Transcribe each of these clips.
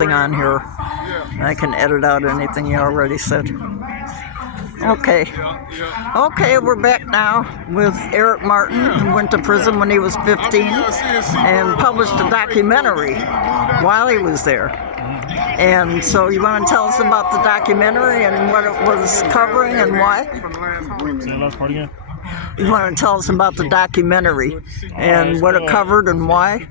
On here. I can edit out anything you already said. Okay. Okay, we're back now with Eric Martin, who went to prison when he was 15 and published a documentary while he was there. And so you want to tell us about the documentary and what it was covering and why? Say the last part again. You want to tell us about the documentary and what it covered and why?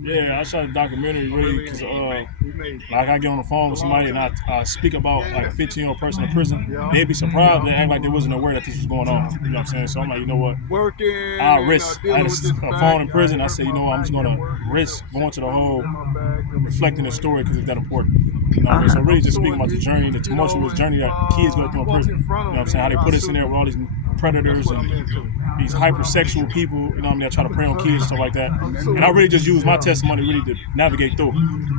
Yeah, I shot a documentary really because like I get on the phone with somebody and I speak about like a 15-year-old person in prison. They'd be surprised. They act like they wasn't aware that this was going on. You know what I'm saying? So I'm like, you know what? I'll risk. I had a phone in prison. I said, you know what? I'm just going to risk going to the whole reflecting the story because it's that important. You know what I mean? So really just speaking about the journey, the tumultuous journey that kids go through in prison. You know what I'm saying? How they put us in there with all these predators and these hypersexual people, you know what I mean, that try to prey on kids and stuff like that. And I really just use my testimony really to navigate through.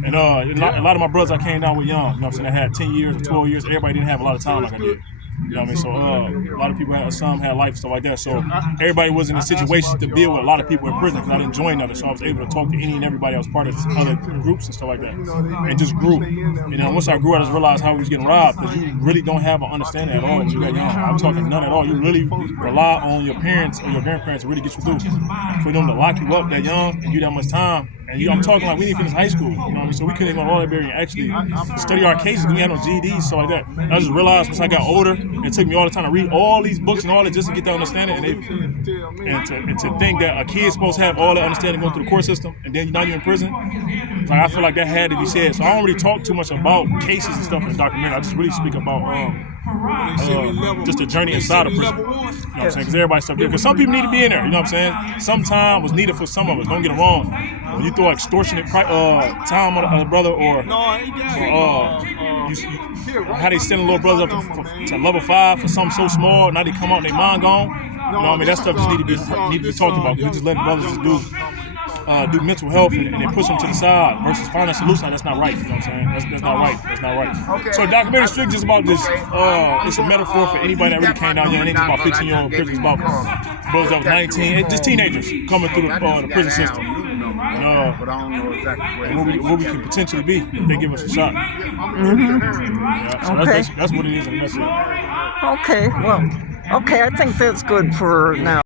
And a lot of my brothers I came down with young, you know what I'm saying, that had 10 years or 12 years, everybody didn't have a lot of time like I did. You know what I mean? So a lot of people some had life and stuff like that. So everybody was in a situation to deal with a lot of people in prison because I didn't join others. So I was able to talk to any and everybody that was part of other groups and stuff like that. And just grew. And then once I grew, I just realized how we was getting robbed because you really don't have an understanding at all when you got young. I'm talking none at all. You really rely on your parents or your grandparents to really get you through. For them to lock you up that young and give you that much time. And I'm talking like we didn't finish high school, you know what I mean? So we couldn't go to Waterbury and actually study our cases. We had no GEDs, stuff like that. And I just realized once I got older, it took me all the time to read all these books and all that just to get that understanding. And to think that a kid's supposed to have all that understanding going through the court system, and then now you're in prison. Like I feel like that had to be said. So I don't really talk too much about cases and stuff in the documentary. I just really speak about just the journey inside of prison. You know what I'm saying? Because everybody's stuff there. Because some people need to be in there. You know what I'm saying? Some time was needed for some of us. Don't get it wrong. When you throw extortionate time on a brother or how they send little brothers up to level 5 for something so small, now they come out and they mind gone. You know what I mean? That stuff just need to be talked about. We just letting brothers just do mental health and then push them to the side versus finding a solution. That's not right. You know what I'm saying? That's not right. That's not right. So the documentary is strictly just about this. It's a metaphor for anybody that really came down here. It ain't just about 15-year-old prison. It's about brothers that was 19, just teenagers coming through the prison system. And what we can potentially be if they give us a shot. Yeah, so Okay. that's what it is in a nutshell. Okay, well, okay, I think that's good for now.